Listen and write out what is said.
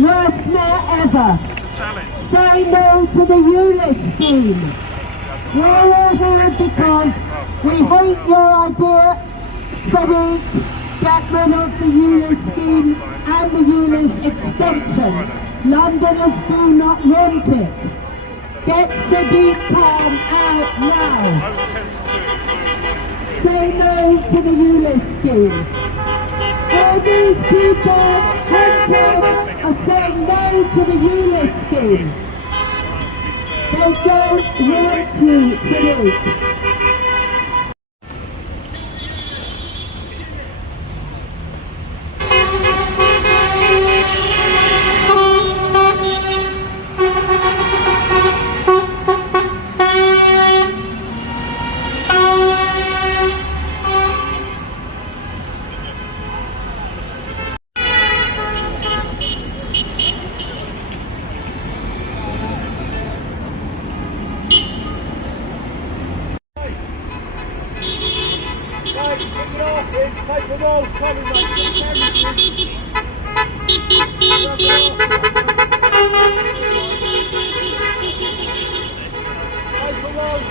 Worst mayor ever. It's a challenge. Say no to the uleZ scheme. We're all here because we hate your idea, Sadiq. Get rid of the uleZ scheme and the uleZ extension. Londoners do not want it. Get Sadiq Khan out now. Say no to the uleZ scheme. All these people are saying no to the uleZ scheme. They don't want you, Sadiq. Take the walls coming, mate. Take the walls,